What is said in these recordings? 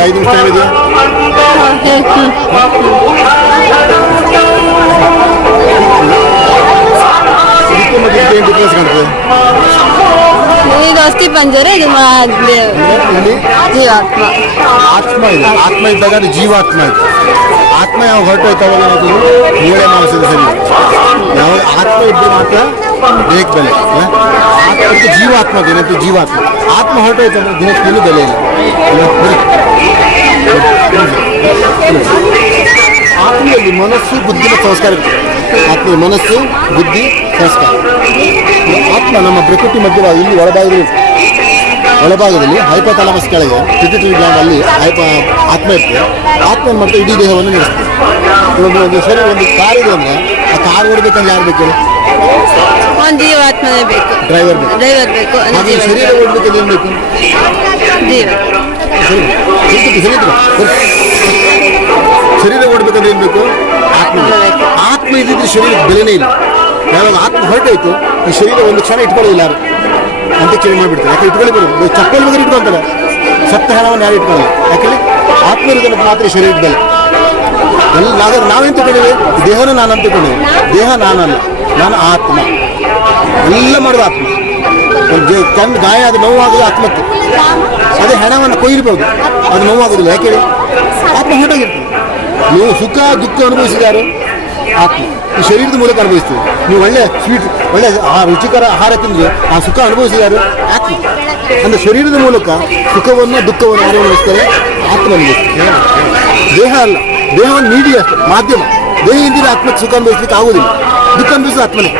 5 ನಿಮಿಷ ಟೈಮ್ ಇದೆಯಾ? ಏನು ಡಿಫ್ರೆನ್ಸ್ ಕಾಣ್ತದೆ? ಇದು ಅಸ್ಥಿ ಪಂಜರ, ಇದು ಜೀವಾತ್ಮ. ಆತ್ಮ ಇದೆ, ಆತ್ಮ ಇದ್ದಾಗ ಅದು ಜೀವಾತ್ಮ ಇದೆ. ಆತ್ಮ ಯಾವ ಹೊರಟೋಯ್ತಾವಾಗ ಅದು ಮೂಳೆ ಮಾಂಸದ ಸರಿ. ಯಾವಾಗ ಆತ್ಮ ಇದ್ರೆ ಮಾತ್ರ ದೇಹಕ್ಕೆ ಬೆಲೆ. ಆತ್ಮಕ್ಕೆ ಜೀವಾತ್ಮ ಏನಂತ ಜೀವಾತ್ಮ. ಆತ್ಮ ಹೊರಟೋಯ್ತಂದ್ರೆ ದೇಹಕ್ಕೆ ಏನು ಬೆಲೆ ಇಲ್ಲ. ಆತ್ಮೆಯಲ್ಲಿ ಮನಸ್ಸು ಬುದ್ಧಿ ಮತ್ತು ಸಂಸ್ಕಾರ ಇರ್ತದೆ. ಆತ್ಮ ಮನಸ್ಸು ಬುದ್ಧಿ ಸಂಸ್ಕಾರ. ಆತ್ಮ ನಮ್ಮ ಪ್ರಕೃತಿ ಮಧ್ಯಭಾಗ ಇಲ್ಲಿ ಒಳಭಾಗದಲ್ಲಿ ಹೈಪೋಥಾಲಮಸ್ ಕೆಳಗೆ ಪಿಟ್ಯೂಟರಿ ಗ್ಲ್ಯಾಂಡ್ ಅಲ್ಲಿ ಆತ್ಮ ಇರ್ತದೆ. ಆತ್ಮ ಏನು ಮಾಡ್ತಾರೆ, ಇಡೀ ದೇಹವನ್ನು ನಡೆಸ್ತದೆ. ಒಂದು ಸರಿ ಒಂದು ಕಾರ್ ಇದೆ ಅಂದರೆ ಆ ಕಾರ್ ಓಡಬೇಕಂದ್ರೆ ಯಾರು ಬೇಕು? ಜೀವಾತ್ಮನೇ ಬೇಕು, ಡ್ರೈವರ್ ಬೇಕು. ಹಾಗೆ ಶರೀರ ಓಡಬೇಕಂದ್ರೆ ಏನು ಬೇಕು? ಶರೀರ ಓಡಬೇಕಂದ್ರೆ ಏನು ಬೇಕು? ಆತ್ಮ. ಆತ್ಮ ಇದ್ದಿದ್ರೆ ಶರೀರಕ್ಕೆ ಬೆಲೆನೇ ಇಲ್ಲ. ಯಾವಾಗ ಆತ್ಮ ಹೊರಟೋಯ್ತು ಈ ಶರೀರ ಒಂದು ಕ್ಷಣ ಇಟ್ಕೊಳ್ಳೋದಿಲ್ಲ ಯಾರು ಅಂತ ಚೇಂಜ್ ಮಾಡಿಬಿಡ್ತಾರೆ. ಯಾಕೆ ಇಟ್ಕೊಳ್ಳಿ ಚಪ್ಪಲ್ ಬಗ್ಗೆ ಇಟ್ಕೊಂತಾರೆ. ಸತ್ತ ಹಣವನ್ನು ಯಾರು ಇಟ್ಕೊಳ್ಳಲ್ಲ. ಯಾಕಂದ್ರೆ ಆತ್ಮ ಇರೋದನ್ನು ಮಾತ್ರ ಶರೀರದ ಬೆಲೆ. ನಾವೇನು ತಗೊಂಡಿವಿ? ದೇಹನೂ ನಾನು ಅಂತ ತಗೊಂಡಿವಿ. ದೇಹ ನಾನಲ್ಲ, ನಾನು ಆತ್ಮ. ಎಲ್ಲ ಮಾಡೋದು ಆತ್ಮ. ಒಂದು ಚಂದ ಗಾಯ ಅದು ನೋವಾಗೋದು ಆತ್ಮಕ್ಕೆ. ಅದೇ ಹಣವನ್ನು ಕೊಯ್ಯಬಹುದು, ಅದು ನೋವಾಗೋದಿಲ್ಲ. ಯಾಕೆ ಹೇಳಿ? ಆತ್ಮ ಹೊರಟಾಗಿರ್ತದೆ. ನೀವು ಸುಖ ದುಃಖ ಅನುಭವಿಸಿದಾರು ಆತ್ಮ ಈ ಶರೀರದ ಮೂಲಕ ಅನುಭವಿಸ್ತೀವಿ. ನೀವು ಒಳ್ಳೆ ಸ್ವೀಟ್, ಒಳ್ಳೆ ರುಚಿಕರ ಆಹಾರ ತಿಂದರೆ ಆ ಸುಖ ಅನುಭವಿಸಿದಾರು ಆತ್ಮ. ಅಂದರೆ ಶರೀರದ ಮೂಲಕ ಸುಖವನ್ನು ದುಃಖವನ್ನು ಯಾರು ಅನುಭವಿಸ್ತಾರೆ? ಆತ್ಮ ಅನುಭವಿಸ್ತಾರೆ. ದೇಹ ಅಲ್ಲ, ದೇಹವನ್ನು ಮೀಡಿಯಾ ಮಾಧ್ಯಮ. ದೇಹದಿಂದ ಆತ್ಮಕ್ಕೆ ಸುಖ ಅನುಭವಿಸ್ಲಿಕ್ಕೆ ಆಗೋದಿಲ್ಲ. ದುಃಖ ಅನುಭವಿಸೋ ಆತ್ಮನೇ.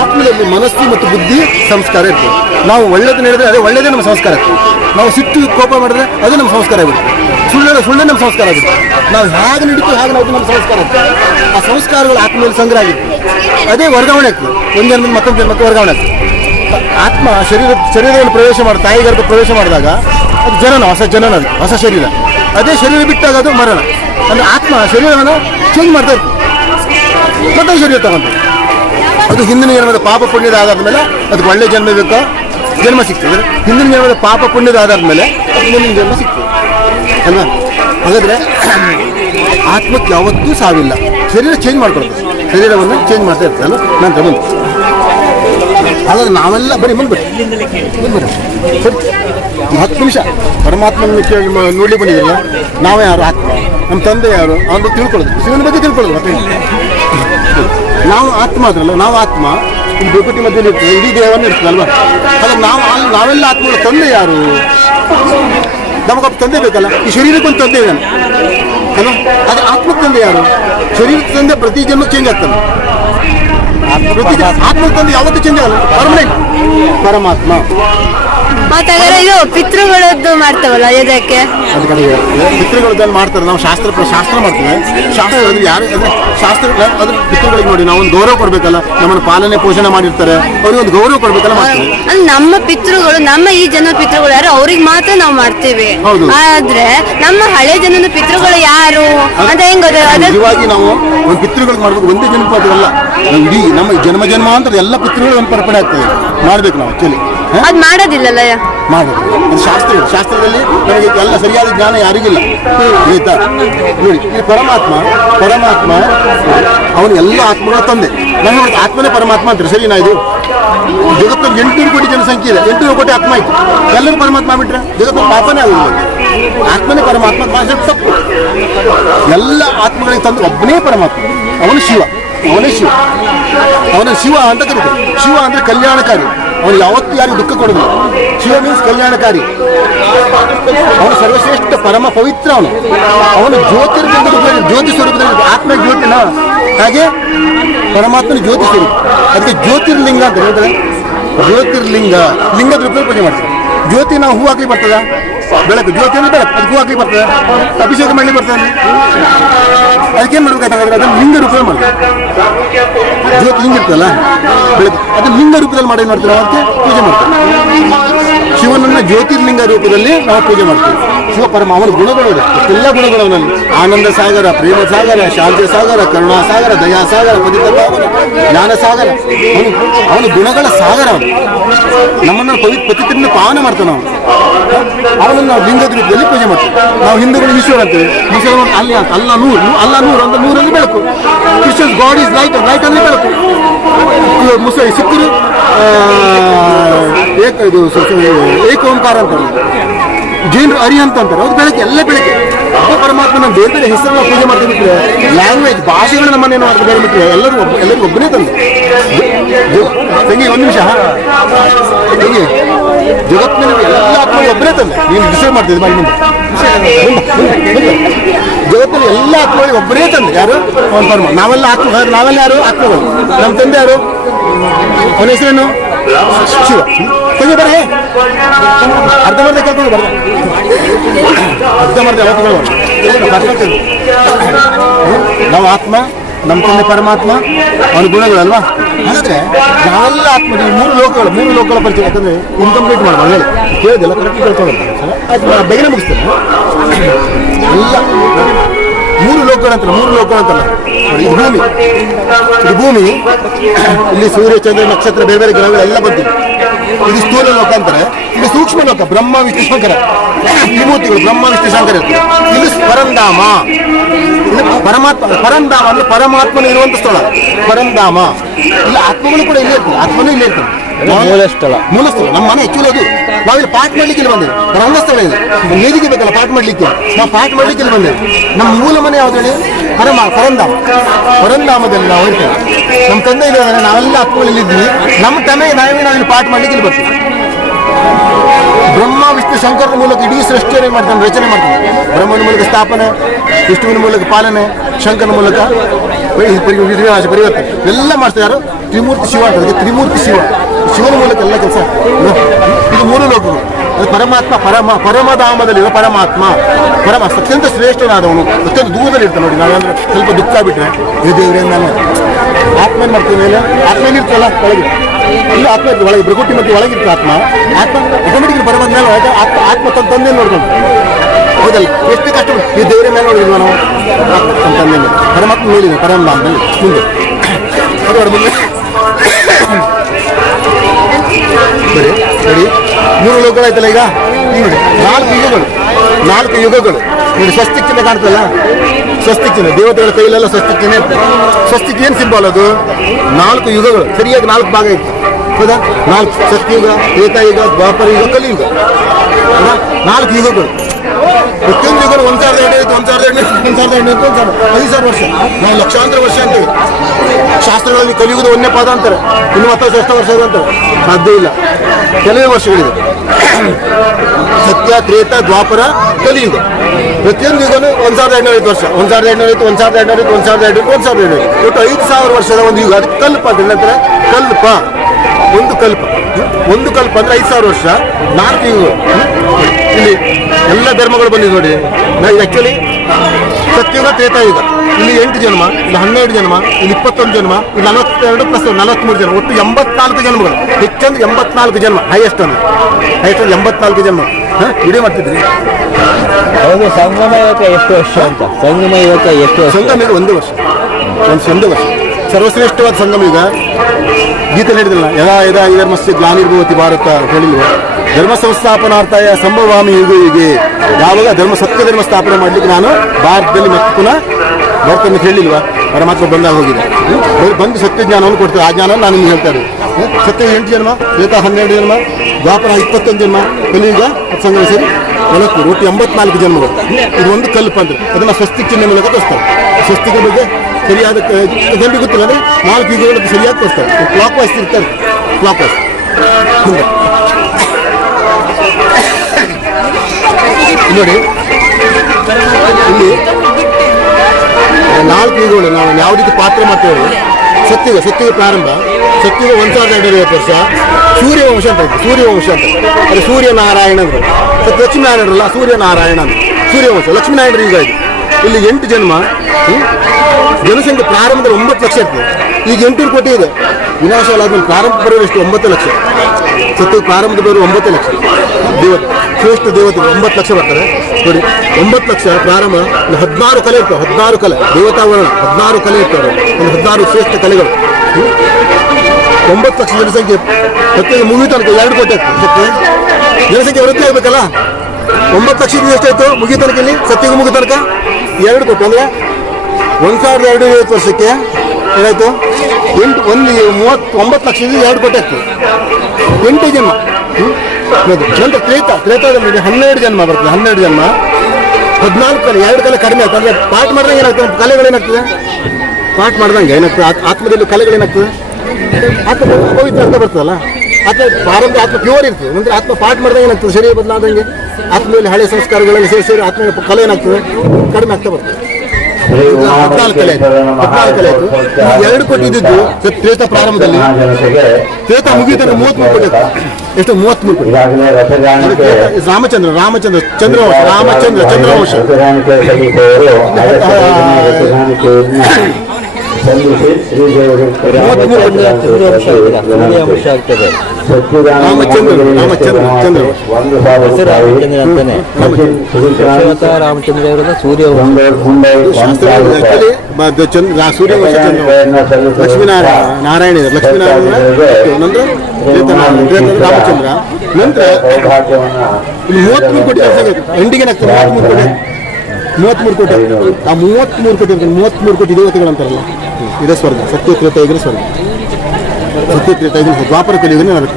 ಆತ್ಮದಲ್ಲಿ ಮನಸ್ಸು ಮತ್ತು ಬುದ್ಧಿ ಸಂಸ್ಕಾರ ಇರ್ತದೆ. ನಾವು ಒಳ್ಳೆದು ನಡೆದ್ರೆ ಅದೇ ಒಳ್ಳೆಯದೇ ನಮ್ಮ ಸಂಸ್ಕಾರ ಆಗ್ತದೆ. ನಾವು ಸಿಟ್ಟು ಕೋಪ ಮಾಡಿದ್ರೆ ಅದು ನಮ್ಮ ಸಂಸ್ಕಾರ ಆಗುತ್ತೆ. ಸುಳ್ಳೆ ನಮ್ಮ ಸಂಸ್ಕಾರ ಆಗುತ್ತೆ. ನಾವು ಹೇಗೆ ನಡೀತೀವಿ ಹಾಗೆ ನಾವು ನಮ್ಮ ಸಂಸ್ಕಾರ ಆಗ್ತದೆ. ಆ ಸಂಸ್ಕಾರಗಳು ಆತ್ಮದಲ್ಲಿ ಸಂಗ್ರಹ ಆಗುತ್ತೆ. ಅದೇ ವರ್ಗಾವಣೆ ಆಗ್ತದೆ. ಒಂದು ಜನ್ಮದಿಂದ ಮತ್ತೊಂದು ಜನ್ಮಕ್ಕೆ ವರ್ಗಾವಣೆ ಆಗ್ತದೆ. ಆತ್ಮ ಶರೀರವನ್ನು ಪ್ರವೇಶ ಮಾಡಿ ತಾಯಿ ಗರ್ಭ ಪ್ರವೇಶ ಮಾಡಿದಾಗ ಅದು ಜನನ, ಹೊಸ ಜನನ, ಅದು ಹೊಸ ಶರೀರ. ಅದೇ ಶರೀರ ಬಿಟ್ಟಾಗ ಅದು ಮರಣ. ಅಂದರೆ ಆತ್ಮ ಶರೀರವನ್ನು ಚೇಂಜ್ ಮಾಡ್ತಾ ಇರ್ತದೆ. ಮತ್ತೊಂದು ಶರೀರ ತಗೊಂಡು ಅದು ಹಿಂದಿನ ಜನ್ಮದ ಪಾಪ ಪುಣ್ಯದ ಆಧಾರದ ಮೇಲೆ ಅದಕ್ಕೆ ಒಳ್ಳೆ ಜನ್ಮ ಬೇಕೋ ಜನ್ಮ ಸಿಗ್ತದೆ. ಹಿಂದಿನ ಜನ್ಮದ ಪಾಪ ಪುಣ್ಯದ ಆಧಾರದ ಮೇಲೆ ಮುಂದಿನ ಜನ್ಮ ಸಿಗ್ತದೆ ಅಲ್ವಾ? ಹಾಗಾದರೆ ಆತ್ಮಕ್ಕೆ ಯಾವತ್ತೂ ಸಾವಿಲ್ಲ. ಶರೀರ ಚೇಂಜ್ ಮಾಡ್ಕೊಳ್ತದೆ, ಶರೀರವನ್ನು ಚೇಂಜ್ ಮಾಡ್ತಾ ಇರ್ತದೆ ಅಲ್ವ? ನಂತರ ಮುಂದೆ ಹಾಗಾದ್ರೆ ನಾವೆಲ್ಲ ಬರೀ ಮುಂದೆ ಬರ್ರಿ 10 ನಿಮಿಷ ಪರಮಾತ್ಮನ ನೋಡ್ಲಿಕ್ಕೆ ಬಂದಿದ್ದಿಲ್ಲ. ನಾವೇ ಯಾರು? ಆತ್ಮ. ನಮ್ಮ ತಂದೆ ಯಾರು? ಅವ್ರ ತಿಳ್ಕೊಳ್ಳೋದು, ಶಿವನ ಬಗ್ಗೆ ತಿಳ್ಕೊಳ್ಳೋದು. ಮತ್ತೆ ನಾವು ಆತ್ಮ ಅದರಲ್ಲ, ನಾವು ಆತ್ಮ ಇಲ್ಲಿ ಪ್ರಕೃತಿ ಮಧ್ಯದಲ್ಲಿ ಇರ್ತದೆ, ಇಡೀ ದೇಹವನ್ನು ಇರ್ತದಲ್ವ? ಹಾಗಾದ್ರೆ ನಾವೆಲ್ಲ ಆತ್ಮಗಳ ತಂದೆ ಯಾರು? ನಮಗೊಬ್ಬ ತಂದೆ ಬೇಕಲ್ಲ. ಈ ಶರೀರಕ್ಕೊಂದು ತಂದೆ ಇದ್ದಾನೆ ಅಲ್ವ? ಅದು ಆತ್ಮಕ್ಕೆ ತಂದೆ ಯಾರು? ಶರೀರದ ತಂದೆ ಪ್ರತಿ ಜನ್ಮ ಚೇಂಜ್ ಆಗ್ತಾನೆ. ಆತ್ಮ ತಂದೆ ಯಾವತ್ತೂ ಚೇಂಜ್ ಆಗಲ್ಲ, ಪರ್ಮನೆಂಟ್ ಪರಮಾತ್ಮ. ಇದು ಪಿತೃಗಳದ್ದು ಮಾಡ್ತಾವಲ್ಲ, ಇದಕ್ಕೆ ಅದ ಕಡೆ ಪಿತೃಗಳದ್ದನ್ನು ಮಾಡ್ತಾರೆ. ನಾವು ಶಾಸ್ತ್ರ ಮಾಡ್ತೇವೆ. ಶಾಸ್ತ್ರ ಅದು ಯಾರು ಶಾಸ್ತ್ರ ಅದ್ರ ಪಿತೃಗಳಿಗೆ ನೋಡಿ ನಾವು ಒಂದು ಗೌರವ ಕೊಡ್ಬೇಕಲ್ಲ. ನಮ್ಮನ್ನು ಪಾಲನೆ ಪೋಷಣೆ ಮಾಡಿರ್ತಾರೆ, ಅವ್ರಿಗೆ ಒಂದು ಗೌರವ ಕೊಡ್ಬೇಕಲ್ಲ. ಮಾಡ್ತೀವಿ. ನಮ್ಮ ಪಿತೃಗಳು, ನಮ್ಮ ಈ ಜನರ ಪಿತೃಗಳು ಯಾರು ಅವ್ರಿಗೆ ಮಾತ್ರ ನಾವು ಮಾಡ್ತೀವಿ. ಆದ್ರೆ ನಮ್ಮ ಹಳೆ ಜನದ ಪಿತೃಗಳು ಯಾರು ಅಂತ ಹೆಂಗ್ ನಿಜವಾಗಿ ನಾವು ಒಂದು ಪಿತೃಗಳಿಗೆ ಮಾಡ್ಬೇಕು. ಒಂದೇ ಜನ್ಮಪದವಲ್ಲ, ಇಡೀ ನಮ್ಮ ಜನ್ಮ ಅಂತ ಎಲ್ಲ ಪಿತೃಗಳು ಒಂದು ಪರ್ಪಣೆ ಆಗ್ತದೆ. ಮಾಡ್ಬೇಕು ನಾವು ಆಕ್ಚುಲಿ. ಅದು ಮಾಡೋದಿಲ್ಲಲ್ಲ, ಮಾಡೋದು ಅದು ಶಾಸ್ತ್ರದಲ್ಲಿ ನಮಗೆ ಎಲ್ಲ ಸರಿಯಾದ ಜ್ಞಾನ ಯಾರಿಗಿಲ್ಲ. ಆಯ್ತಾ? ನೋಡಿ, ಈ ಪರಮಾತ್ಮ ಅವನು ಎಲ್ಲ ಆತ್ಮಗಳ ತಂದೆ. ನಾವು ಆತ್ಮನೇ ಪರಮಾತ್ಮ ಅಂತಾರೆ. ಸರಿನಾ? ಇದು ಜಗತ್ತಲ್ಲಿ 800 ಕೋಟಿ ಜನಸಂಖ್ಯೆ ಇದೆ. 800 ಕೋಟಿ ಆತ್ಮ ಆಯ್ತು. ಎಲ್ಲರೂ ಪರಮಾತ್ಮ ಬಿಟ್ರೆ ಜಗತ್ತಲ್ಲಿ ಪಾಪನೇ ಆಗುದಿಲ್ಲ. ಆತ್ಮನೇ ಪರಮಾತ್ಮ ಕಾನ್ಸೆಪ್ಟ್ ತಪ್ಪು. ಎಲ್ಲ ಆತ್ಮಗಳಿಗೆ ತಂದು ಒಬ್ಬನೇ ಪರಮಾತ್ಮ. ಅವನು ಶಿವ. ಅವನ ಶಿವ ಅಂತ ಕರೀತಾರೆ. ಶಿವ ಅಂದ್ರೆ ಕಲ್ಯಾಣಕಾರಿ. ಅವನು ಯಾವತ್ತೂ ಯಾರಿಗೂ ದುಃಖ ಕೊಡೋದಿಲ್ಲ. ಶಿವ ಮೀನ್ಸ್ ಕಲ್ಯಾಣಕಾರಿ. ಅವನು ಸರ್ವಶ್ರೇಷ್ಠ ಪರಮ ಪವಿತ್ರ. ಅವನು ಜ್ಯೋತಿ ಸ್ವರೂಪದಲ್ಲಿ ಆತ್ಮ ಜ್ಯೋತಿನ ಹಾಗೆ ಪರಮಾತ್ಮನ ಜ್ಯೋತಿ ಸ್ವರೂಪ. ಅದಕ್ಕೆ ಜ್ಯೋತಿರ್ಲಿಂಗ ಅಂತ ಹೇಳ್ತಾರೆ. ಲಿಂಗದ ರೂಪದಲ್ಲಿ ಪೂಜೆ ಮಾಡ್ತಾರೆ. ಜ್ಯೋತಿ ನಾವು ಹೂ ಹಾಕ್ಲಿ ಬರ್ತದ? ಬೆಳಕು ಜ್ಯೋತಿ ಅಂದ್ರೆ ಬೆಳಕು, ಅದಕ್ಕೆ ಹೂ ಹಾಕ್ಲಿ ಬರ್ತದೆ, ಅಭಿಷೇಕ ಮಾಡಲಿ ಬರ್ತದೆ. ಅದಕ್ಕೇನು ಮಾಡ್ಬೇಕಾಗ್ತದೆ? ಅದನ್ನು ಲಿಂಗ ರೂಪದಲ್ಲಿ ಮಾಡ್ತಾರೆ. ಜ್ಯೋತಿ ಹಿಂಗಿರ್ತಲ್ಲ ಬೆಳಕು, ಅದನ್ನು ಲಿಂಗ ರೂಪದಲ್ಲಿ ಮಾಡಿ ಏನು ಮಾಡ್ತೀವಿ ನಾವು ಅಂತ ಪೂಜೆ ಮಾಡ್ತೀವಿ. ಶಿವನನ್ನ ಜ್ಯೋತಿರ್ಲಿಂಗ ರೂಪದಲ್ಲಿ ನಾವು ಪೂಜೆ ಮಾಡ್ತೀವಿ. ಶಿವ ಪರಮ ಅವನ ಗುಣಗಳು ಇದೆ. ಎಲ್ಲ ಗುಣಗಳು ಅವನಲ್ಲಿ ಆನಂದ ಸಾಗರ, ಪ್ರೇಮ ಸಾಗರ, ಶಾಂತಿ ಸಾಗರ, ಕರುಣಾ ಸಾಗರ, ದಯಾ ಸಾಗರ, ಪತಿತ ಪಾವನ, ಜ್ಞಾನ ಸಾಗರ. ಅವನ ಗುಣಗಳ ಸಾಗರ ಅವನು. ನಮ್ಮನ್ನು ಪತಿತರನ್ನ ಪಾವನ ಮಾಡ್ತಾನೆ ಅವನು. ಅವನನ್ನು ನಾವು ಲಿಂಗದ ರೂಪದಲ್ಲಿ ಪೂಜೆ ಮಾಡ್ತೀವಿ. ನಾವು ಹಿಂದೂಗಳು ಈಶ್ವರ ಅಂತೇವೆ. ಮುಸಲ್ಮಾನ ಅಲ್ಲ ನೂರು ಅಂತ ನೂರಲ್ಲಿ ಬೆಳಕು. Christians god is light, light ಅಂದ್ರೆ ಬೆಳಕು. ಸಿಕ್ಕರು ಏಕ ಓಂಕಾರ ಅಂತಾರೆ, ಜೈನರು ಅರಿ ಅಂತ ಅಂತಾರೆ. ಅದು ಬೆಳಗ್ಗೆ, ಎಲ್ಲ ಬೆಳಗ್ಗೆ. ಅಪ್ಪ ಪರಮಾತ್ಮ ನಾವು ಬೇರೆ ಬೇರೆ ಹೆಸರನ್ನ ಪೂಜೆ ಮಾಡ್ತಿದ್ರೆ, ಲ್ಯಾಂಗ್ವೇಜ್ ಭಾಷೆಗಳು ನಮ್ಮನ್ನೇನು ಮಾಡ್ತಾ ಬೇರೆ ಬಿಟ್ಟರೆ ಎಲ್ಲರಿಗೂ ಒಬ್ಬನೇ ತಂದೆ. ತಂಗಿ ಒಂದು ನಿಮಿಷ, ತಂಗಿ ಜಗತ್ತಿನಲ್ಲಿ ಎಲ್ಲ ಆತ್ಮ ಒಬ್ಬನೇ ತಂದೆ. ನೀನು ಡಿಸೈಡ್ ಮಾಡ್ತಿದ್ದೆ ಮಾಡಿ ಮುಂದೆ. ಜಗತ್ತಲ್ಲಿ ಎಲ್ಲ ಆತ್ಮಗಳಿಗೆ ಒಬ್ಬರೇ ತಂದೆ. ಯಾರು? ಅವನ ಪರಮ. ನಾವೆಲ್ಲ ಯಾರು? ಆತ್ಮಗಳು. ನಮ್ಮ ತಂದೆ ಯಾರು? ಅವನ ಹೆಸರೇನು? ಶಿವ. ತಂಗಿ ಬರೇ ಅರ್ಧಮರ್ಧ ಕೇಳ್ಕೊಂಡು ಬರ್ದ ಅರ್ಧಮರ್ಧ ನಾವು ಆತ್ಮ, ನಮ್ಮ ತಂದೆ ಪರಮಾತ್ಮ, ಅವನ ಗುಣಗಳಲ್ವಾ. ಹಾಗಾದ್ರೆ ನಾವೆಲ್ಲ ಆತ್ಮ. ಮೂರು ಲೋಕಗಳ ಪರಿಚಯ. ಯಾಕಂದ್ರೆ ಇನ್ಕಂಪ್ಲೀಟ್ ಮಾಡೋಣ ಹೇಳಿ ಕೇಳಿದೆಲ್ಲ ಕರೆಕ್ಟ್ ಕೇಳ್ಕೊಂಡು ಆಯ್ತು, ಬೇಗನೆ ಮುಗಿಸ್ತೇನೆ. ಎಲ್ಲ ಮೂರು ಲೋಕಗಳಂತಲ್ಲ. ಇದು ಭೂಮಿ, ಇಲ್ಲಿ ಸೂರ್ಯ, ಚಂದ್ರ, ನಕ್ಷತ್ರ, ಬೇರೆ ಬೇರೆ ಗ್ರಹಗಳೆಲ್ಲ ಬಂದಿದೆ. ಇದು ಸ್ಥೂಲ ಲೋಕ ಅಂತಾರೆ. ಇದು ಸೂಕ್ಷ್ಮ ಲೋಕ, ಬ್ರಹ್ಮ ವಿಷ್ಣು ಶಂಕರ ತ್ರಿಮೂರ್ತಿಗಳು, ಬ್ರಹ್ಮ ವಿಷ್ಣು ಶಂಕರ. ಇದು ಪರಂಧಾಮ. ಇದು ಪರಂಧಾಮ ಅಂದ್ರೆ ಪರಮಾತ್ಮನ ಇರುವಂತ ಸ್ಥಳ ಪರಂಧಾಮ. ಇಲ್ಲಿ ಆತ್ಮಗಳು ಕೂಡ ಇಲ್ಲೇ ಇರ್ತದೆ. ಆತ್ಮನೂ ಇಲ್ಲೇ ಇರ್ತದೆ. ಮೂಲ ಸ್ಥಳ ನಮ್ಮ ಮನೆ ಆಕ್ಚುಲಿ ಅದು. ನಾವಿಲ್ಲಿ ಪಾಠ ಮಾಡ್ಲಿಕ್ಕೆ ಇಲ್ಲಿ ಬಂದೇವೆ. ರಂಗಸ್ಥಳ ಇದೆ, ವೇದಿಕೆ ಬೇಕಲ್ಲ ಪಾಠ ಮಾಡ್ಲಿಕ್ಕೆ. ನಾವು ಪಾಠ ಮಾಡ್ಲಿಕ್ಕೆ ಇಲ್ಲಿ ಬಂದೇವೆ. ನಮ್ಮ ಮೂಲ ಮನೆ ಯಾವ್ದು ಹೇಳಿ? ಪರಂಧಾಮದಲ್ಲಿ ನಾವು ಇರ್ತೇವೆ. ನಮ್ಮ ತಂದೆ ಇದ್ದಾರೆ, ನಾವೆಲ್ಲ ಆತ್ಮಗಳಲ್ಲಿ ಇದ್ವಿ. ನಮ್ಮ ತಂದೆ ನಾವಿಲ್ಲಿ ಪಾಠ ಮಾಡ್ಲಿಕ್ಕೆ ಇಲ್ಲಿ ಬರ್ತೀವಿ. ಬ್ರಹ್ಮ ವಿಷ್ಣು ಶಂಕರನ ಮೂಲಕ ಇಡೀ ಸೃಷ್ಟಿಯನ್ನು ಮಾಡ್ತಾನೆ, ರಚನೆ ಮಾಡ್ತಾನೆ. ಬ್ರಹ್ಮನ ಮೂಲಕ ಸ್ಥಾಪನೆ, ವಿಷ್ಣುವಿನ ಮೂಲಕ ಪಾಲನೆ, ಶಂಕರನ ಮೂಲಕ ವಿನಾಶ, ಪರಿವರ್ತನೆ ಎಲ್ಲ ಮಾಡ್ತಾರೆ. ಯಾರು? ತ್ರಿಮೂರ್ತಿ ಶಿವ ಅಂತ. ತ್ರಿಮೂರ್ತಿ ಶಿವನ ಮೂಲಕ ಎಲ್ಲ ಕೆಲಸ. ಇದು ಮೂರು ಲೋಕಗಳು. ಪರಮಾತ್ಮ ಪರಮಧಾಮದಲ್ಲಿರುವ ಪರಮಾತ್ಮ ಅತ್ಯಂತ ಶ್ರೇಷ್ಠನಾದವನು. ಅತ್ಯಂತ ದೂರದಲ್ಲಿ ಇರ್ತಾನೆ ನೋಡಿ. ನಾವಂದ್ರೆ ಸ್ವಲ್ಪ ದುಃಖ ಬಿಟ್ಟರೆ ಈ ದೇವರೇ ನಾನು ಆತ್ಮ ಮಾಡ್ತೀವಿ ಮೇಲೆ ಆತ್ಮೇಲೆ ಇರ್ತಲ್ಲ ಒಳಗೆ. ಇಲ್ಲ ಆತ್ಮ ಇರ್ತದೆ ಒಳಗೆ, ಪ್ರಕೃತಿ ಮತ್ತೆ ಒಳಗಿರ್ತದೆ ಆತ್ಮ. ಆಟೋಮೆಟಿಕ್ ಬರಬಂದ ಮೇಲೆ ಆತ್ಮ ತಂದೆ ನೋಡ್ಕೊಂಡು ಹೌದಲ್ಲ. ಎಷ್ಟು ಕಷ್ಟ ಈ ದೇವರ ಮೇಲೆ ನೋಡಿದ್ವಿ ನಾವು. ತಂದೆ ಮೇಲೆ ಪರಮಾತ್ಮ ಮೇಲಿದೆ, ಪರಮಧಾಮದಲ್ಲಿ ಮುಂದೆ ಮುಂದೆ ಸರಿ. ಮೂರು ಲೋಕಗಳು ಆಯ್ತಲ್ಲ. ಈಗ ನೋಡಿ, 4 ಯುಗಗಳು ನೋಡಿ. ಸ್ವಸ್ತಿಕ್ ಚಿಹ್ನೆ ಕಾಣ್ತಲ್ಲ, ಸ್ವಸ್ತಿಕ್ ಚಿಹ್ನೆ. ದೇವತೆಗಳ ಕೈಲೆಲ್ಲ ಸ್ವಸ್ತಿಕ್ ಚಿಹ್ನೆ ಇರ್ತದೆ. ಸ್ವಸ್ತಿಕ್ ಏನು ಸಿಂಬಲ್ ಅದು? 4 ಯುಗಗಳು, ಸರಿಯಾಗಿ 4 ಭಾಗ ಇತ್ತು. ಹೌದಾ? 4 ಸತ್ಯಯುಗ, ತ್ರೇತಾಯುಗ, ದ್ವಾಪರ ಯುಗ, ಕಲಿಯುಗ. 4 ಯುಗಗಳು. ಪ್ರತಿಯೊಂದು ಯುಗಗಳು 1200 5,000 ವರ್ಷ. ನಾವು ಲಕ್ಷಾಂತರ ವರ್ಷ ಅಂತೀವಿ. ಶಾಸ್ತ್ರಗಳಲ್ಲಿ ಕಲಿಯುಗದ ಒಂದೇ ಪಾದ ಅಂತಾರೆ. ಇನ್ನು 10 ವರ್ಷ ಅಂತಾರೆ. ಸಾಧ್ಯ ಇಲ್ಲ, ಕೆಲವೇ ವರ್ಷಗಳಿದೆ. ಸತ್ಯ, ತ್ರೇತ, ದ್ವಾಪರ, ಕಲಿಯುಗ. ಪ್ರತಿಯೊಂದು ಯುಗನು 1250 ವರ್ಷ. 1250, 1250, 1250, ಒಟ್ಟು 5,000 ವರ್ಷದ ಒಂದು ಯುಗ. ಅದಕ್ಕೆ ಕಲ್ಪ ಅಂತ ಹೇಳ್ತಾರೆ. ಕಲ್ಪ, ಒಂದು ಕಲ್ಪ ಅಂದ್ರೆ 5,000 ವರ್ಷ. 4 ಯುಗ. ಇಲ್ಲಿ ಎಲ್ಲ ಧರ್ಮಗಳು ಬಂದಿದೆ ನೋಡಿ. ನಾವು ಆಕ್ಚುಲಿ ಸತ್ಯುಗ, ತ್ರೇತಾಯುಗ. ಇಲ್ಲಿ 8 ಜನ್ಮ, ಇಲ್ಲಿ 12 ಜನ್ಮ, ಇಲ್ಲಿ 21 ಜನ್ಮ, ಇಲ್ಲಿ 42 ಪ್ಲಸ್ 43 ಜನ್ಮ, ಒಟ್ಟು 84 ಜನ್ಮಗಳು. ಹೆಚ್ಚಂದ್ರೆ 84 ಜನ್ಮ. ಹೈಯೆಸ್ಟ್ 84 ಜನ್ಮ ವಿಡಿಯೋ ಮಾಡ್ತಿದ್ರಿ. ಹೌದು. ಸಂಗಮ ಯುಗಕ್ಕೆ ಎಷ್ಟು ವರ್ಷ ಅಂತ? ಸಂಗಮ ಯುಗಕ್ಕೆ ಎಷ್ಟು ವರ್ಷ? ಸಂಗಮ ಯುಗ 1 ವರ್ಷ. ಒಂದು ವರ್ಷ ಸರ್ವಶ್ರೇಷ್ಠವಾದ ಸಂಗಮ ಯುಗ. ಗೀತೆ ಹೇಳಿದ್ರಲ್ಲ, ಯದಾ ಧರ್ಮಸ್ಯ ಗ್ಲಾನಿರ್ಭವತಿ ಭಾರತ ಹೇಳಿಲ್ವ? ಧರ್ಮ ಸಂಸ್ಥಾಪನಾರ್ಥಾಯ ಸಂಭವಾಮಿ ಯುಗೆ. ಯಾವಾಗ ಸತ್ಯ ಧರ್ಮ ಸ್ಥಾಪನೆ ಮಾಡ್ಲಿಕ್ಕೆ ನಾನು ಭಾರತದಲ್ಲಿ ಮತ್ತೆ ಪುನಃ ಬರ್ತೇನೆ ಹೇಳಿಲ್ವಾ? ಪರಮಾತ್ಮ ಬಂದಾಗ ಹೋಗಿದೆ. ಬಂದು ಸತ್ಯ ಜ್ಞಾನವನ್ನು ಕೊಡ್ತಾರೆ. ಆ ಜ್ಞಾನ ನಾನು ನಿಮ್ಗೆ ಹೇಳ್ತಾ ಇರೋದು. ಸತ್ಯ 8 ಜನ್ಮ, ತ್ರೇತ 12 ಜನ್ಮ, ದ್ವಾಪರ 21 ಜನ್ಮ, ಕಲಿಯುಗ ಸಂಗಮ ಸೇರಿ 4, ಒಟ್ಟು 84 ಜನ್ಮಗಳು. ಇದು ಒಂದು ಕಲ್ಪ ಅಂತ. ಅದನ್ನ ಸ್ವಸ್ತಿಕ್ ಚಿಹ್ನೆ ಮೂಲಕ ತೋರಿಸ್ತಾರೆ. ಸ್ವಸ್ತಿಕ ಬಗ್ಗೆ ಸರಿಯಾದ ಜನರಿಗೆ ಗೊತ್ತಿಲ್ಲ ಅಂದ್ರೆ 4 ಯುಗಗಳ ಸರಿಯಾಗಿ ತೋರಿಸ್ತಾರೆ. ಕ್ಲಾಕ್ ವೈಸ್ ಇರ್ತಾರೆ. ಕ್ಲಾಕ್ ವೈಸ್ ನೋಡಿ. ಇಲ್ಲಿ 4 ಯುಗಗಳು ನಾವು ಯಾವ ರೀತಿ ಪಾತ್ರ ಮಾಡ್ತೇವೆ. ಸತ್ಯುಗ ಪ್ರಾರಂಭ. ಸತ್ಯುಗ 1250 ವರ್ಷ. ಸೂರ್ಯವಂಶ ಅಂತ ಇತ್ತು. ಸೂರ್ಯವಂಶ ಅಂತ ಅದು ಸೂರ್ಯನಾರಾಯಣ ಅಂದ್ರೆ. ಲಕ್ಷ್ಮೀನಾರಾಯಣರಲ್ಲ, ಸೂರ್ಯನಾರಾಯಣ ಅಂತ ಸೂರ್ಯವಂಶ. ಲಕ್ಷ್ಮೀನಾರಾಯಣ ಯುಗ ಇದು. ಇಲ್ಲಿ 8 ಜನ್ಮ. ಜನಸಂಖ್ಯೆ ಪ್ರಾರಂಭದಲ್ಲಿ 9 ಲಕ್ಷ ಇರ್ತದೆ. ಈಗ 800 ಕೋಟಿ ಇದೆ. ವಿನಾಶ ಆದ್ಮೇಲೆ ಪ್ರಾರಂಭ ಬರೋದು ಎಷ್ಟು? 9 ಲಕ್ಷ. ಸತ್ಯುಗ ಪ್ರಾರಂಭದ ಬರೋದು 9 ಲಕ್ಷ ದೇವತೆ. ಶ್ರೇಷ್ಠ ದೇವತೆಗಳು 9 ಲಕ್ಷ ಬರ್ತಾರೆ ನೋಡಿ. 9 ಲಕ್ಷ ಪ್ರಾರಂಭ 16 ಕಲೆ ಇರ್ತವೆ, 16 ಕಲೆ ದೇವತಾ ವರ್ಣ, 16 ಕಲೆ ಇರ್ತವೆ, ಒಂದು 16 ಶ್ರೇಷ್ಠ ಕಲೆಗಳು. 9 ಲಕ್ಷ ಜನಸಂಖ್ಯೆ ಪ್ರತ್ಯೇಕ ಮುಗಿದ ತನಕ 2 ಕೋಟಿ ಆಗ್ತದೆ. ಜನಸಂಖ್ಯೆ ವೃದ್ಧಿ ಆಗ್ಬೇಕಲ್ಲ. 9 ಲಕ್ಷದಿಂದ ಎಷ್ಟಾಯ್ತು ಮುಗಿದ ತನಕ, ಇಲ್ಲಿ ಸತ್ಯಗೆ ಮುಗಿದ ತನಕ 2 ಕೋಟಿ ಅಂದರೆ 1250 ವರ್ಷಕ್ಕೆ ಏನಾಯ್ತು 9 ಲಕ್ಷದಿಂದ 2 ಕೋಟಿ ಆಗ್ತದೆ. 8 ಜನ್ಮ. ನಂತರ ತ್ರೇತಾದಲ್ಲಿ 12 ಜನ್ಮ ಬರ್ತದೆ. 12 ಜನ್ಮ 14 ಕಲೆ, 2 ಕಲೆ ಕಡಿಮೆ ಆಗ್ತದೆ. ಅಂದರೆ ಪಾಠ ಮಾಡಿದಂಗೆ ಏನಾಗ್ತದೆ, ಕಲೆಗಳೇನಾಗ್ತದೆ, ಪಾಠ ಮಾಡಿದಂಗೆ ಏನಾಗ್ತದೆ, ಆತ್ಮದಲ್ಲಿ ಕಲೆಗಳೇನಾಗ್ತದೆ, ಆತ್ಮ ಪವಿತ್ರ ಅಂತ ಬರ್ತದಲ್ಲ. ಆತ್ಮ ಪ್ರಾರಂಭ ಆತ್ಮ ಪ್ಯೂರ್ ಇರ್ತದೆ. ನಂತರ ಆತ್ಮ ಪಾಠ ಮಾಡಿದಾಗ ಏನಾಗ್ತದೆ, ಶರೀರ ಬದಲಾದಂಗೆ ಆತ್ಮದಲ್ಲಿ ಹಳೆ ಸಂಸ್ಕಾರಗಳಲ್ಲಿ ಸೇರಿ ಆತ್ಮ ಕಲೆ ಏನಾಗ್ತದೆ, ಕಡಿಮೆ ಆಗ್ತಾ ಬರ್ತದೆ. 14 ಕಲೆ ಆಯ್ತು, 14 ಕಲೆ ಆಯ್ತು. 2 ಕೋಟಿ ಇದ್ದಿದ್ದು ತ್ರೇತ ಪ್ರಾರಂಭದಲ್ಲಿ, ತ್ರೇತ ಮುಗಿತಾನೆ 33 ಕೋಟಿ ಆಯ್ತು. ಎಷ್ಟು 33 ಕೋಟಿ. ರಾಮಚಂದ್ರ ಚಂದ್ರವಂಶ ರಾಮಚಂದ್ರ ಅವರ ಸೂರ್ಯ ನಾರಾಯಣ ಲಕ್ಷ್ಮೀನಾರಾಯಣ ನಂತರ ರಾಮಚಂದ್ರ. ನಂತರ 33 ಕೋಟಿ ಎಂಡಿಗೆ ಏನಾಗ್ತದೆ, 33 ಕೋಟಿ. ಆ 33 ಕೋಟಿ ದೇವತೆಗಳಂತಾರಲ್ಲ, ಇದೇ ಸ್ವರ್ಗ. ಸತ್ಯತ್ರೇತಾಯುಗನ ಸ್ವರ್ಗ, ಸತ್ಯತ್ರೇತಾಯುಗನ ದ್ವಾಪರ ಕಲಿಯುಗನೇ ನರಕ,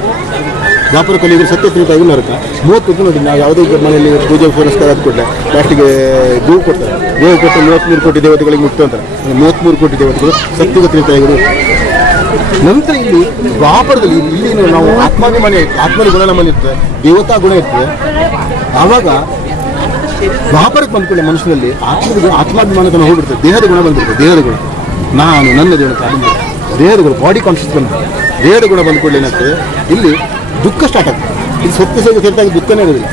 ದ್ವಾಪರ ಕಲಿಯುಗ ಸತ್ಯತ್ರೇತಾಯುಗನ ನರಕ. 30 ಕೋಟಿ ನೋಡಿ. ನಾವು ಯಾವುದೇ ಮನೆಯಲ್ಲಿ ಪೂಜೆ ಪುರಸ್ಕಾರ ಆದ ಕೂಡಲೇ ಲಾಸ್ಟಿಗೆ ಗೋವು ಕೊಡ್ತಾರೆ. ಗೋವು ಕೊಟ್ಟು 33 ಕೋಟಿ ದೇವತೆಗಳಿಗೆ ಮುಟ್ಟು ಅಂತಾರೆ. 33 ಕೋಟಿ ದೇವತೆಗಳು ಸತ್ಯುಗ ತ್ರೇತಾಯುಗರು. ನಂತರ ಇಲ್ಲಿ ದ್ವಾಪರದಲ್ಲಿ ಇಲ್ಲಿ ನಾವು ಆತ್ಮಾಭಿಮಾನಿ ಇರ್ತದೆ, ಆತ್ಮದ ಗುಣ ನಮ್ಮಲ್ಲಿ ಇರ್ತದೆ, ದೇವತಾ ಗುಣ ಇರ್ತದೆ. ಆವಾಗ ದ್ವಾಪರಕ್ಕೆ ಬಂದ್ಕೊಳ್ಳಿ ಮನುಷ್ಯನಲ್ಲಿ ಆತ್ಮಾಭಿಮಾನತನ ಹೋಗ್ಬಿಡ್ತದೆ, ದೇಹದ ಗುಣ ಬಂದ್ಬಿಡ್ತದೆ. ದೇಹದ ಗುಣ ನಾನು ನನ್ನ ದೇಹದ ಗುಣ ಬಾಡಿ ಕಾನ್ಷಿಯಸ್ ಬಂದ್ಬಿಡ್ತದೆ. ದೇಹದ ಗುಣ ಬಂದ್ಕೊಳ್ಳಿ ಏನಾಗ್ತದೆ, ಇಲ್ಲಿ ದುಃಖ ಸ್ಟಾರ್ಟ್ ಆಗ್ತದೆ. ಇಲ್ಲಿ ಸತ್ಯ ಸೇವೆ ಸೇರಿದಾಗ ದುಃಖನೇ ಇರೋದಿಲ್ಲ.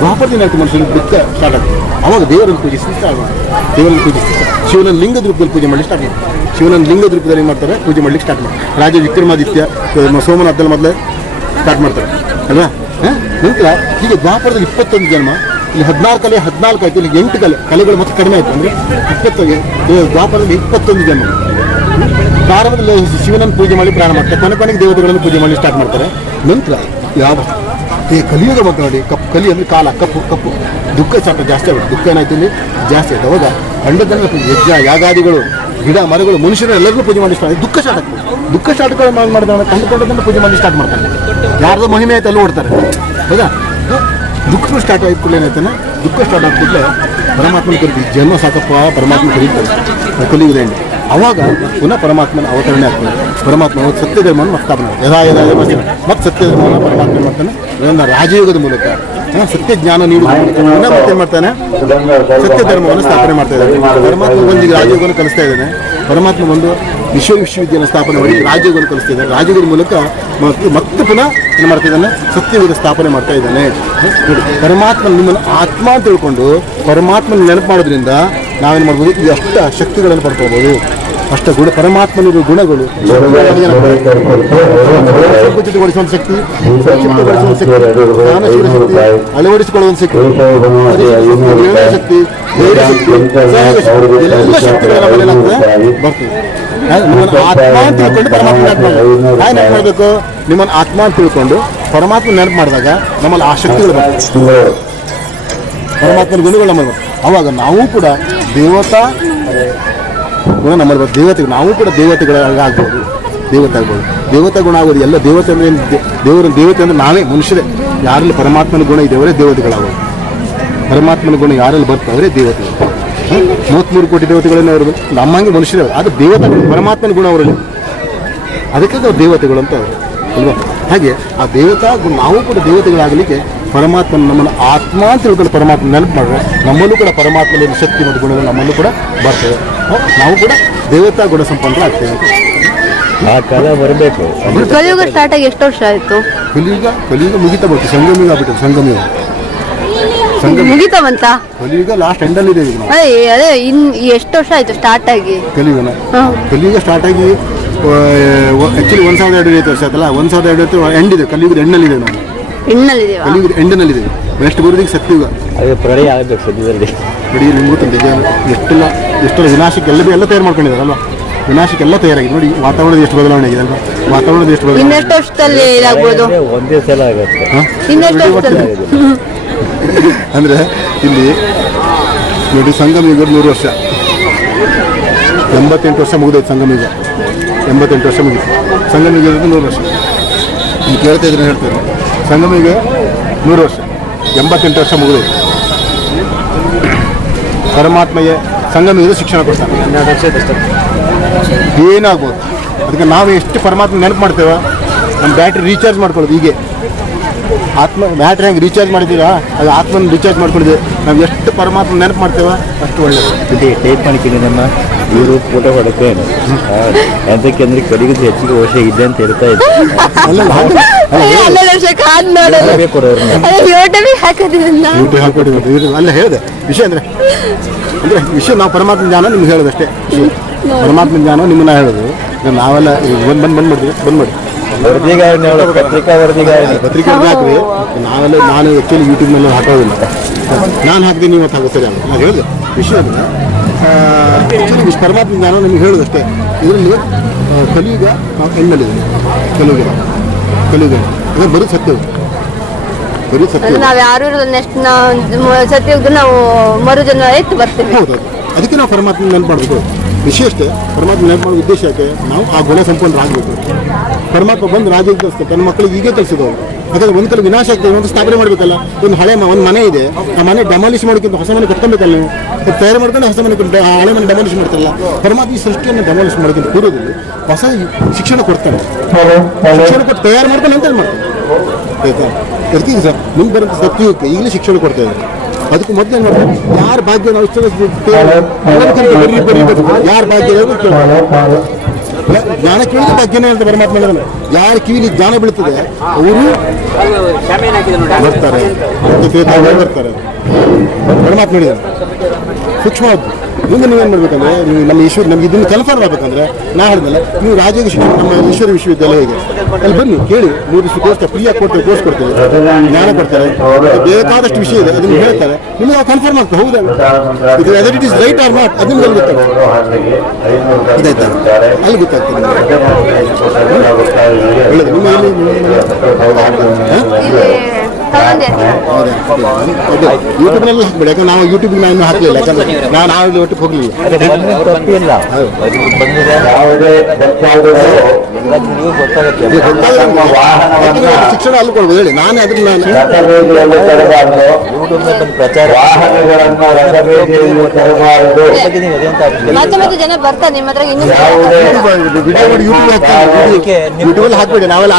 ದ್ವಾಪರದಿಂದ ಆಗ್ತದೆ ಮನುಷ್ಯನಿಗೆ ದುಃಖ ಸ್ಟಾರ್ಟ್ ಆಗ್ತದೆ. ಅವಾಗ ದೇವರನ್ನು ಪೂಜಿಸಿ ಸ್ಟಾರ್ಟ್ ಮಾಡ್ತಾರೆ. ದೇವರನ್ನು ಪೂಜಿಸಿ ಶಿವನ ಲಿಂಗದ ರೂಪದಲ್ಲಿ ಪೂಜೆ ಮಾಡಲಿಕ್ಕೆ ಸ್ಟಾರ್ಟ್ ಮಾಡ್ತಾರೆ. ಶಿವನ ಲಿಂಗದ ರೂಪದಲ್ಲಿ ಏನು ಮಾಡ್ತಾರೆ, ಪೂಜೆ ಮಾಡಲಿಕ್ಕೆ ಸ್ಟಾರ್ಟ್ ಮಾಡ್ತಾರೆ. ರಾಜ ವಿಕ್ರಮಾದಿತ್ಯ ಸೋಮನಾಥದಲ್ಲಿ ಮೊದಲೇ ಸ್ಟಾರ್ಟ್ ಮಾಡ್ತಾರೆ ಅಲ್ವಾ. ನಂತರ ಹೀಗೆ ದ್ವಾಪರದಲ್ಲಿ 21 ಜನ್ಮ, ಇಲ್ಲಿ 14 ಕಲೆ 14 ಆಯಿತು, ಇಲ್ಲಿ 8 ಕಲೆಗಳು ಮತ್ತೆ ಕಡಿಮೆ ಆಯಿತು. ಅಂದರೆ 20 ದ್ವಾಪರದಲ್ಲಿ 21 ಜನ್ಮ. ಪ್ರಾರಂಭದಲ್ಲಿ ಶಿವನನ್ನು ಪೂಜೆ ಮಾಡಿ ಪ್ರಾರಂಭ ಮಾಡ್ತಾರೆ, ಕೊನೆಗೆ ದೇವತೆಗಳನ್ನು ಪೂಜೆ ಮಾಡಿ ಸ್ಟಾರ್ಟ್ ಮಾಡ್ತಾರೆ. ನಂತರ ಯಾವ ಕಲಿಯುಗ ಬಂತು ನೋಡಿ, ಕಲಿ ಅಂದರೆ ಕಾಲ ಕಪ್ಪು ದುಃಖ ಚಾಪ ಜಾಸ್ತಿ ಆಗುತ್ತೆ. ದುಃಖ ಏನಾಯ್ತು ಇಲ್ಲಿ ಜಾಸ್ತಿ ಆಯ್ತು. ಅವಾಗ ಖಂಡದಲ್ಲಿ ಯಜ್ಞ ಯಾಗಾದಿಗಳು ಗಿಡ ಮರಗಳು ಮನುಷ್ಯರು ಎಲ್ಲರಿಗೂ ಪೂಜೆ ಮಾಡಿ ಸ್ಟಾರ್ಟ್ ದುಃಖ ಸ್ಟಾರ್ಟ್ ಆಗ್ತದೆ. ದುಃಖ ಸ್ಟಾರ್ಟ್ ಮಾಡಿದಾಗ ಕಂಡುಕೊಂಡದನ್ನು ಪೂಜೆ ಮಾಡಿ ಸ್ಟಾರ್ಟ್ ಮಾಡ್ತಾರೆ. ಯಾರ್ದೋ ಮಹಿಮೆ ಆಯ್ತು ಅಲ್ಲಿ ಓಡ್ತಾರೆ, ಹೌದಾ. ದುಃಖ ಸ್ಟಾರ್ಟ್ ಆಯ್ತು ಕೂಡಲೇ ಏನಾಯ್ತಾನೆ, ದುಃಖ ಸ್ಟಾರ್ಟ್ ಆದ ಕೂಡಲೇ ಪರಮಾತ್ಮನ ಕರೀತೀವಿ. ಜನ್ಮ ಸಾಕಪ್ಪ ಪರಮಾತ್ಮ ಕರೀತಾರೆ ಕಲಿಯುವುದೇ. ಅವಾಗ ಪುನಃ ಪರಮಾತ್ಮನ ಅವತರಣೆ ಆಗ್ತದೆ. ಪರಮಾತ್ಮ ಸತ್ಯ ಧರ್ಮವನ್ನು ಸ್ಥಾಪನೆ ಮತ್ತು ಸತ್ಯ ಧರ್ಮವನ್ನು ಪರಮಾತ್ಮ ಮಾಡ್ತಾನೆ ಇದನ್ನು ರಾಜಯೋಗದ ಮೂಲಕ ಸತ್ಯ ಜ್ಞಾನ ನೀಡುವ ಪುನಃ ಮತ್ತೆ ಏನು ಮಾಡ್ತಾನೆ, ಸತ್ಯ ಧರ್ಮವನ್ನು ಸ್ಥಾಪನೆ ಮಾಡ್ತಾ ಇದ್ದಾನೆ. ಪರಮಾತ್ಮ ಬಂದು ರಾಜಯೋಗವನ್ನು ಕಲಿಸ್ತಾ ಇದ್ದಾನೆ. ಪರಮಾತ್ಮ ಬಂದು ವಿಶ್ವವಿದ್ಯಾಲಯ ಸ್ಥಾಪನೆ ಮಾಡಿ ರಾಜಯೋಗವನ್ನು ಕಲಿಸ್ತಾ ಇದ್ದಾನೆ. ರಾಜಯೋಗದ ಮೂಲಕ ಮತ್ತೆ ಪುನಃ ಏನು ಮಾಡ್ತಾ ಇದ್ದಾನೆ, ಸತ್ಯಯುಗದ ಸ್ಥಾಪನೆ ಮಾಡ್ತಾ ಇದ್ದಾನೆ. ಪರಮಾತ್ಮ ನಿಮ್ಮನ್ನು ಆತ್ಮ ಅಂತ ತಿಳ್ಕೊಂಡು ಪರಮಾತ್ಮನ ನೆನಪು ಮಾಡೋದ್ರಿಂದ ನಾವೇನು ಮಾಡ್ಬೋದು, ಈ ಅಷ್ಟ ಶಕ್ತಿಗಳನ್ನು ಪಡ್ಕೊಳ್ಬೋದು. ಅಷ್ಟ ಗುಣ ಪರಮಾತ್ಮನ ಗುಣಗಳು ಸಂಕುಚಿತಗೊಳಿಸುವ ಶಕ್ತಿ, ಸಂಕ್ಷಿಪ್ತಗೊಳಿಸುವ ಶಕ್ತಿ, ಜ್ಞಾನಶೀಲ ಶಕ್ತಿ, ಅಳವಡಿಸಿಕೊಳ್ಳುವ ಶಕ್ತಿ, ಶಕ್ತಿ, ಧೈರ್ಯ ಶಕ್ತಿ, ಎಲ್ಲ ಶಕ್ತಿಗಳು ನಮ್ಮಲ್ಲಿ ಬರ್ತದೆ. ನಿಮ್ಮನ್ನು ಆತ್ಮ ಅಂತ ತಿಳ್ಕೊಂಡು ಪರಮಾತ್ಮ ನೆನಪು ಮಾಡಬೇಕು. ನಿಮ್ಮನ್ನು ಆತ್ಮ ಅಂತ ತಿಳ್ಕೊಂಡು ಪರಮಾತ್ಮ ನೆನಪು ಮಾಡಿದಾಗ ನಮ್ಮಲ್ಲಿ ಆ ಶಕ್ತಿಗಳು ಬರ್ತದೆ, ಪರಮಾತ್ಮನ ಗುಣಗಳು ನಮ್ಮಲ್ಲಿ ಬರ್ತದೆ. ಅವಾಗ ನಾವು ಕೂಡ ದೇವತಾ ಗುಣ ನಮ್ಮಲ್ಲಿ ಬರ್ತದೆ. ದೇವತೆಗಳು ನಾವು ಕೂಡ ದೇವತೆಗಳಾಗ್ಬೋದು, ದೇವತೆ ಆಗ್ಬೋದು. ದೇವತಾ ಗುಣ ಆಗೋದು ಎಲ್ಲ ದೇವತೆ ಅಂದರೆ ದೇವತೆ ಅಂದರೆ ನಾವೇ ಮನುಷ್ಯರೇ. ಯಾರಲ್ಲಿ ಪರಮಾತ್ಮನ ಗುಣ ಇದೆಯವರೇ ದೇವತೆಗಳಾಗೋದು. ಪರಮಾತ್ಮನ ಗುಣ ಯಾರಲ್ಲಿ ಬರ್ತಾವರೇ ದೇವತೆಗಳು. 33 ಕೋಟಿ ದೇವತೆಗಳನ್ನ ಅವರು ನಮ್ಮಂಗೆ ಮನುಷ್ಯರೇ, ಅದು ದೇವತೆ ಪರಮಾತ್ಮನ ಗುಣ ಅವರಲ್ಲಿ, ಅದಕ್ಕಾಗಿ ಅವ್ರು ದೇವತೆಗಳು ಅಂತ ಅವರು ಅಲ್ವಾ. ಹಾಗೆ ಆ ದೇವತಾ ಗುಣ ನಾವು ಕೂಡ ದೇವತೆಗಳಾಗಲಿಕ್ಕೆ ಪರಮಾತ್ಮನ ನಮ್ಮನ್ನು ಆತ್ಮ ಅಂತ ತಿಳ್ಕೊಂಡು ಪರಮಾತ್ಮ ನೆನಪು ಮಾಡಿದ್ರೆ ನಮ್ಮಲ್ಲೂ ಕೂಡ ಪರಮಾತ್ಮನ ಶಕ್ತಿ ಮತ್ತು ಗುಣಗಳು ನಮ್ಮಲ್ಲೂ ಕೂಡ ಬರ್ತವೆ. ನಾವು ಕೂಡ ದೇವತಾ ಗುಣ ಸಂಪನ್ನ ಆಗ್ತೇವೆ. ಆ ಕಾಲ ಬರಬೇಕು. ಕಲಿಯುಗ ಸ್ಟಾರ್ಟ್ ಆಗಿ ಎಷ್ಟು ವರ್ಷ ಆಯ್ತು? ಕಲಿಯುಗ ಮುಗಿತಾ ಬರ್ತೀವಿ. ಸಂಗಮಯುಗ ಆಗ್ಬಿಟ್ಟು ಸಂಗಮಯುಗ ಮುಗಿತಾ ಬಂತ? ಕಲಿಯುಗ ಲಾಸ್ಟ್ ಎಂಡಲ್ಲಿ ಇದೆ. ಅದೇ ಎಷ್ಟು ವರ್ಷ ಆಯ್ತು ಸ್ಟಾರ್ಟ್ ಆಗಿ? ಕಲಿಯುಗ ಸ್ಟಾರ್ಟ್ ಆಗಿ ಆಕ್ಚುಲಿ 1250 ವರ್ಷ ಆಯ್ತಲ್ಲ. 1250 ಎಂಡ್ ಇದೆ. ಕಲಿಯುಗದ ಎಂಡ್ನಲ್ಲಿದೆ. ನಾವು ಕಲಿಯುಗದ ಎಂಡ್ನಲ್ಲಿದೆ. ನೆಕ್ಸ್ಟ್ ಬರೋದಕ್ಕೆ ಸತ್ಯುಗ. ಅದು ಪ್ರಳಯ ಆಗಬೇಕು ಸದ್ಯದಲ್ಲಿ. ನೋಡಿ ನಿಮ್ಗೂ ತಂದೆ ಎಷ್ಟೆಲ್ಲ ವಿನಾಶಕ್ಕೆ ಎಲ್ಲ ತಯಾರು ಮಾಡ್ಕೊಂಡಿದ್ದಾರಲ್ವ. ವಿನಾಶಕ್ಕೆಲ್ಲ ತಯಾರಾಗಿದೆ ನೋಡಿ. ವಾತಾವರಣದ ಎಷ್ಟು ಬದಲಾವಣೆ ಆಗಿದೆ ಅಲ್ವಾ. ವಾತಾವರಣದ ಎಷ್ಟು ಬದಲಾವಣೆ. ಇನ್ನೆಷ್ಟು ವರ್ಷದಲ್ಲಿ ಇದಾಗ್ಬೋದು? ಒಂದೇ ಸಲ ಆಗುತ್ತೆ. ಇನ್ನೆಷ್ಟು ವರ್ಷದಲ್ಲಿ? ಅಂದರೆ ಇಲ್ಲಿ ನೋಡಿ ಸಂಗಮಯುಗ 100 ವರ್ಷ, 88 ವರ್ಷ ಮುಗಿದೈತೆ ಸಂಗಮಯುಗ. 88 ವರ್ಷ ಮುಗಿತು ಸಂಗಮಯುಗ 100 ವರ್ಷ. ನೀವು ಕೇಳ್ತಾ ಇದ್ರೆ ಹೇಳ್ತಾರೆ ಸಂಗಮಯುಗ 100 ವರ್ಷ, 88 ವರ್ಷ ಮುಗಿದೈತೆ. ಪರಮಾತ್ಮಗೆ ಸಂಗಮಯುಗದ ಶಿಕ್ಷಣ ಕೊಡ್ತಾನೆ. ಏನಾಗ್ಬೋದು ಅದಕ್ಕೆ ನಾವು ಎಷ್ಟು ಪರಮಾತ್ಮ ನೆನಪು ಮಾಡ್ತೇವೆ. ನಮ್ಮ ಬ್ಯಾಟ್ರಿ ರೀಚಾರ್ಜ್ ಮಾಡ್ಕೊಳ್ಳೋದು ಹೀಗೆ. ಆತ್ಮ ಬ್ಯಾಟ್ರಿ ಹೆಂಗೆ ರೀಚಾರ್ಜ್ ಮಾಡಿದ್ದೀರಾ ಅದು ಆತ್ಮನ ರೀಚಾರ್ಜ್ ಮಾಡ್ಕೊಂಡಿದ್ದೀವಿ. ನಾವು ಎಷ್ಟು ಪರಮಾತ್ಮ ನೆನಪು ಮಾಡ್ತೇವೆ ಅಷ್ಟು ಒಳ್ಳೆಯದು. ಟೈಪ್ ಮಾಡ್ತೀನಿ ನಮ್ಮ ಇವರು ಫೋಟೋ ಹೊಡಕೇನು ಅದಕ್ಕೆಂದ್ರೆ ಕಡೆಗಿದ್ರೆ ಹೆಚ್ಚಿಗೆ ವರ್ಷ ಇದೆ ಅಂತ ಹೇಳ್ತಾ ಇದ್ದೆ. ಯೂಟ್ಯೂಬ್ ಹಾಕೊಟ್ಟಿದ್ದು ಅಲ್ಲ ಹೇಳಿದೆ ವಿಷಯ ಅಂದರೆ ವಿಷಯ ನಾವು ಪರಮಾತ್ಮ ಜ್ಞಾನ ನಿಮ್ಗೆ ಹೇಳೋದಷ್ಟೇ. ಪರಮಾತ್ಮ ಜ್ಞಾನ ನಿಮ್ಮನ್ನ ಹೇಳೋದು. ನಾವೆಲ್ಲ ಬಂದ್ಬಿಡಿ ಪತ್ರಿಕಾ ವರದಿಗಾರನೇ ಪತ್ರಿಕೆ ಹಾಕ್ರಿ. ನಾನು ಆ್ಯಕ್ಚುಲಿ ಯೂಟ್ಯೂಬ್ನಲ್ಲಿ ಹಾಕೋದಿಲ್ಲ. ನಾನು ಹಾಕ್ತೀನಿ ನೀವು ಹಾಕೋ ಸರಿ ಅಲ್ಲ. ನಾನು ಹೇಳಿದೆ ವಿಷಯ ಅಂದರೆ ಆ್ಯಕ್ಚುಲಿ ಪರಮಾತ್ಮ ಜ್ಞಾನ ನಿಮ್ಗೆ ಹೇಳೋದಷ್ಟೇ. ಇದರಲ್ಲಿ ಕಲಿಯುಗ ನಾವು ಎಂದಲ್ಲಿದೆ. ಕಲಿಯುಗ ಅದು ಬರೀ ಸತ್ಯ, ಬರೀ ಸತ್ಯ. ನಾವ್ ಯಾರು ನೆಕ್ಸ್ಟ್ ಸತ್ಯಯುಗ ನಾವು ಮರು ಜನ ಎತ್ತು ಬರ್ತೀವಿ. ಹೌದು, ಅದಕ್ಕೆ ನಾವು ಪರಮಾತ್ಮ ನೆನಪು ಮಾಡಬೇಕು. ವಿಷಯ ಅಷ್ಟೇ. ಪರಮಾತ್ಮ ನೆನಪು ಮಾಡೋ ಉದ್ದೇಶ ಯಾಕೆ ನಾವು ಆ ಗುಣ ಸಂಪನ್ನರಾಗಬೇಕು. ಪರಮಾತ್ಮ ಬಂದು ರಾಜ್ಯ ಕಲಿಸ್ತಾರೆ ತನ್ನ ಮಕ್ಕಳಿಗೆ ಹೀಗೆ ಕಲಿಸಿದವರು. ಯಾಕಂದ್ರೆ ಒಂದು ಕಡೆ ವಿನಾಶ ಆಗ್ತದೆ, ಒಂದು ಸ್ಥಾಪನೆ ಮಾಡಬೇಕಲ್ಲ. ಒಂದು ಮನೆ ಇದೆ, ಆ ಮನೆ ಡೆಮಾಲಿಷ್ ಮಾಡೋಕ್ಕಿಂತ ಹೊಸ ಮನೆ ಕಟ್ಕೊಬೇಕಲ್ಲ. ನೀವು ತಯಾರು ಮಾಡ್ಕೊಂಡು ಹೊಸ ಮನೆ ಹಳೆ ಮನೆ ಡೆಮಾಲಿಷ್ ಮಾಡ್ತಾರಲ್ಲ. ಪರಮಾತ್ಮ ಈ ಸೃಷ್ಟಿಯನ್ನು ಡೆಮಾಲಿಷ್ ಮಾಡೋಕ್ಕಿಂತ ಪೂರ್ವದಲ್ಲಿ ಹೊಸ ಶಿಕ್ಷಣ ಕೊಡ್ತಾನೆ. ಶಿಕ್ಷಣ ಕೊಟ್ಟು ತಯಾರು ಮಾಡ್ತಾನೆ ಅಂತ ಮಾಡ್ತಾನೆ. ಆಯ್ತಾ? ಇರ್ತೀವಿ ಸರ್ ಮುಂದೆ ಬರೋಂಥ ಸತ್ಯಕ್ಕೆ ಈಗಲೇ ಶಿಕ್ಷಣ ಕೊಡ್ತಾ ಇದ್ದಾರೆ. ಅದಕ್ಕೂ ಮೊದಲು ಏನು ಮಾಡ್ತಾರೆ, ಯಾರ ಭಾಗ್ಯ ನಾವು ಇಷ್ಟ ಯಾರ ಭಾಗ್ಯ ಜ್ಞಾನ ಕೇಳಿದ್ರೆ ಭಾಗ್ಯನೇ ಅಂತ ಪರಮಾತ್ಮ ಹೇಳಿದಾನೆ. ಯಾರ ಕಿವಿಲಿ ಜ್ಞಾನ ಬೀಳ್ತದೆ ಅವರು ಬರ್ತಾರೆ, ಬರ್ತಾರೆ ಪರಮಾತ್ಮ ಹೇಳಿದಾನೆ. ಸೂಕ್ಷ್ಮವಾದ್ದು. ಮುಂದೆ ನೀವೇನು ಮಾಡ್ಬೇಕಂದ್ರೆ ನೀವು ನಮ್ಮ ಈಶ್ವರ ನಮ್ಗೆ ಇದನ್ನು ಕನ್ಫರ್ಮ್ ಆಗಬೇಕಂದ್ರೆ ನಾ ಹೇಳಿದ್ನಲ್ಲ, ನೀವು ರಾಜ್ಯ ಶಿಕ್ಷಣ ನಮ್ಮ ಈಶ್ವರ ವಿಶ್ವವಿದ್ಯಾಲಯ ಇದೆ ಅಲ್ಲಿ ಬನ್ನಿ ಕೇಳಿ. 3 ದಿವಸ ಕೋರ್ಸ್ ಫ್ರೀಯಾಗಿ ಕೊಡ್ತೇವೆ, ಕೋರ್ಸ್ ಕೊಡ್ತೇವೆ, ಜ್ಞಾನ ಕೊಡ್ತಾರೆ, ಬೇಕಾದಷ್ಟು ವಿಷಯ ಇದೆ ಅದನ್ನು ಹೇಳ್ತಾರೆ. ನಿಮಗೆ ಕನ್ಫರ್ಮ್ ಆಗ್ತದೆ ಹೌದಾ ಇದು whether it is right or not ಅದನ್ನು ಗೊತ್ತಾಗ್ತದೆ. ಇದಾಯ್ತಾ ಅಲ್ಲಿ ಗೊತ್ತಾಗ್ತದೆ ಒಳ್ಳೆಯದು. ನಿಮ್ಮ ಯೂಟ್ಯೂಬ್ನಲ್ಲಿ ಹಾಕ್ಬೇಡಿ. ಯಾಕಂದ್ರೆ ನಾವು ಯೂಟ್ಯೂಬ್ಗೆ ನಾನು ಹಾಕಲಿಲ್ಲ. ಯಾಕಂದ್ರೆ ನಾವು ಒಟ್ಟಿಗೆ ಹೋಗಲಿಲ್ಲ. ಶಿಕ್ಷಣ ಅಲ್ಲಿ ಕೊಡ್ಬೋದು ಹೇಳಿ. ನಾನೇ ಅದನ್ನ ಮತ್ತೆ ಜನ ಬರ್ತಾರೆ ನಿಮ್ಮ ಹತ್ರ. ಯೂಟ್ಯೂಬಲ್ಲಿ ಹಾಕ್ಬೇಡಿ. ನಾವೆಲ್ಲ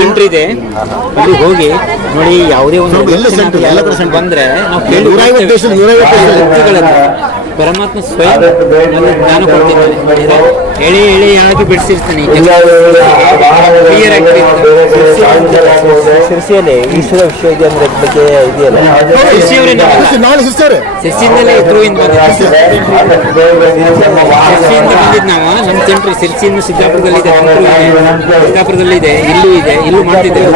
ಸೆಂಟರ್ ಇದೆ, ಅಲ್ಲಿ ಹೋಗಿ ನೋಡಿ. ಯಾವುದೇ ಒಂದು ಎಲ್ಲ ಸೆಂಟರ್ ಎಲ್ಲ ಕಡೆ ಸೆಂಟರ್ ಬಂದ್ರೆ ನಾವು ಕೇಳಿ ಪರಮಾತ್ಮ ಸ್ವಯಂ ಜ್ಞಾನ ಕೊಡ್ತಿದ್ದಾನೆ. ಹೇಳಿ ಯಾಕೆ ಬಿಡಿಸಿರ್ತಾನೆ. ಶಿರ್ಸಿಯಲ್ಲಿ ಈಶ್ವರ ವಿಶ್ವವಿದ್ಯಾಲಯದ ಬಗ್ಗೆ ಇದೆಯಲ್ಲ, ಶಿರ್ಸಿಯಿಂದಲೇ ಇದ್ರಿಂದ ಬಂದಿದ್ದು ನಾವು. ನಮ್ಮ ಸೆಂಟ್ರ್ ಶಿರ್ಸಿಯಿಂದ ಸಿದ್ದಾಪುರದಲ್ಲಿದೆ, ಸಿದ್ದಾಪುರದಲ್ಲಿದೆ, ಇಲ್ಲೂ ಇದೆ, ಇಲ್ಲೂ ಮಾಡ್ತಿದ್ದೇವೆ.